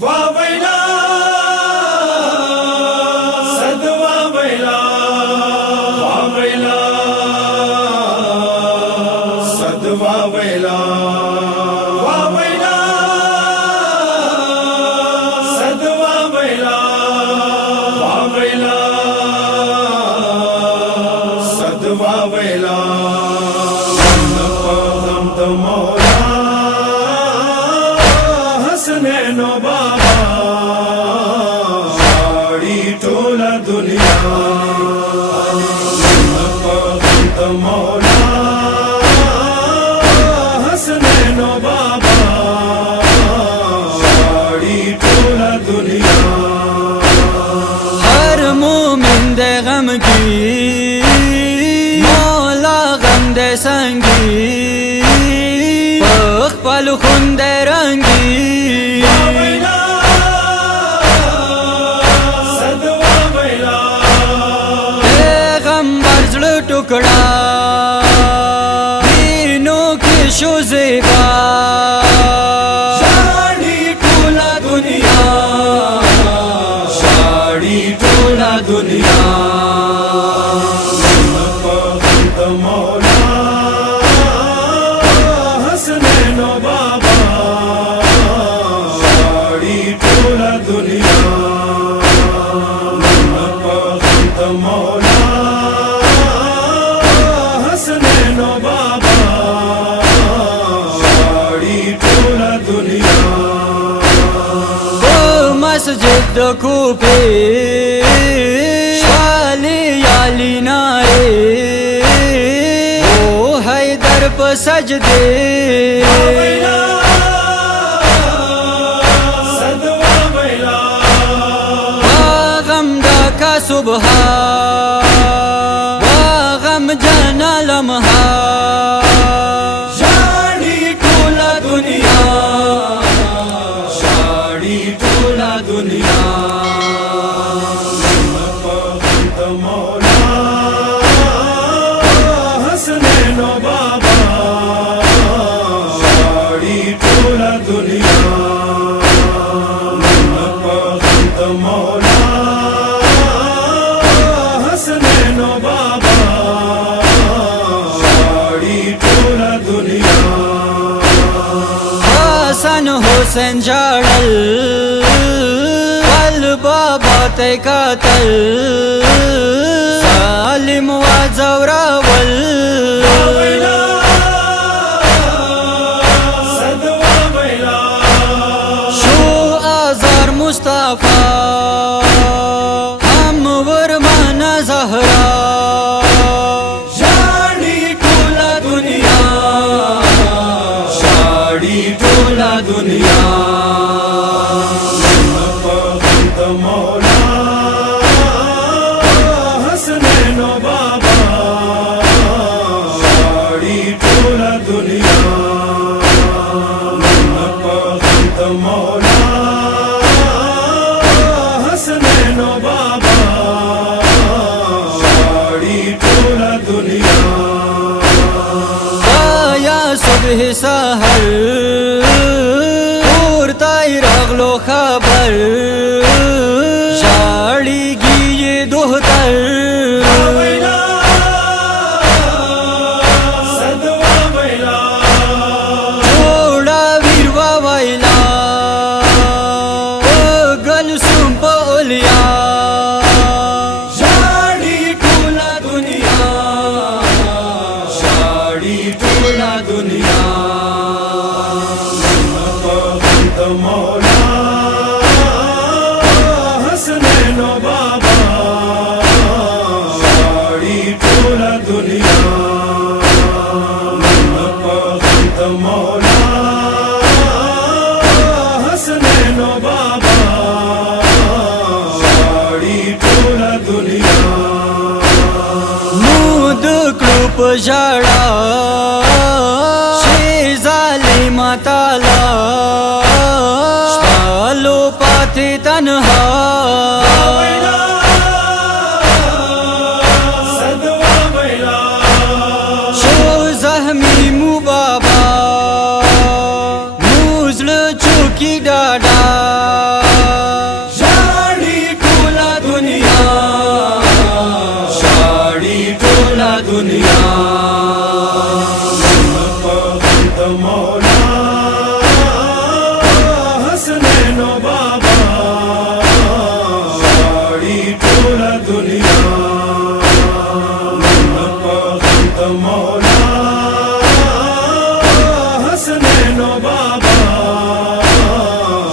واویلا صد واویلا واویلا صد واویلا واویلا صد واویلا واویلا صد واویلا غم مولا حسنین و بابا شاڑی ٹولا دنیا غم مولا حسنین و بابا شاڑی ٹولا دنیا ہر مومن دے غم کی مولا غم دے سنگی پخ پل خون دے رنگی صد واویلا اے غم برزل ٹکڑا دینوں کی شو زیبا شاڑی ٹولا دنیا شاڑی ٹولا دنیا مولا حسنین و بابا شاڑی ٹولا دنیا مولا حسنین و بابا شاڑی ٹولا دنیا مسجد کو پہ شالی یالی نارے او حیدر پہ سجدے صد واویلا غم دا کا صبح غم جانا لمحہ شاڑی ٹولا دنیا شاڑی ٹولا دنیا مولا حسنین و بابا شاڑی ٹولا دنیا مولا حسنین و بابا شاڑی ٹولا دنیا حسن حسین جاڑل قل بابا تے قاتل سالم و زوراول صد واویلا شو آزار مصطفیٰ ہم ورمانا زہرا شاڑی ٹولا دنیا شاڑی ٹولا دنیا مولا حسنین و بابا شاڑی ٹولا دنیا مولا حسنین و بابا شاڑی ٹولا دنیا آیا صبح سحر پورتائی رغلو خبر شاڑی گی یہ دوہتر صد واویلا چھوڑا ویر واویلا گل سنپ اولیا شاڑی ٹولا دنیا شاڑی ٹولا دنیا مولا حسنین و بابا شاڑی ٹولا دنیا مولا حسنین و بابا شاڑی ٹولا دنیا مود کلوپ جاڑا شی ظالم تالا شپالو پاتے تنہا صد واویلا شو زہمی مو بابا موزل چوکی ڈاڑا ډاډا شاړي ټوله دنیا شاړي ټوله دنیا د مولا حسنین بابا شاړي ټوله دنیا د مولا حسنین بابا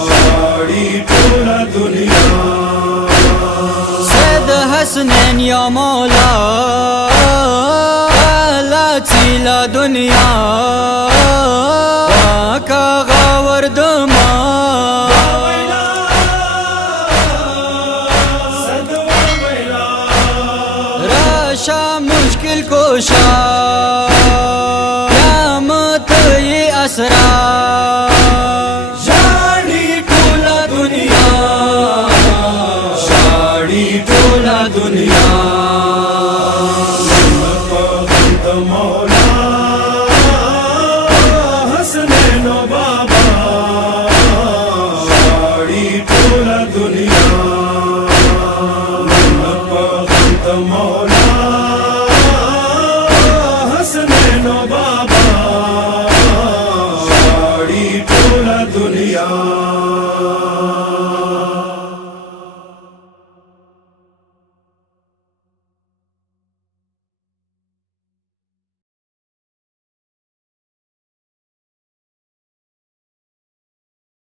شاړي ټوله دنیا سید حسنین یا مولا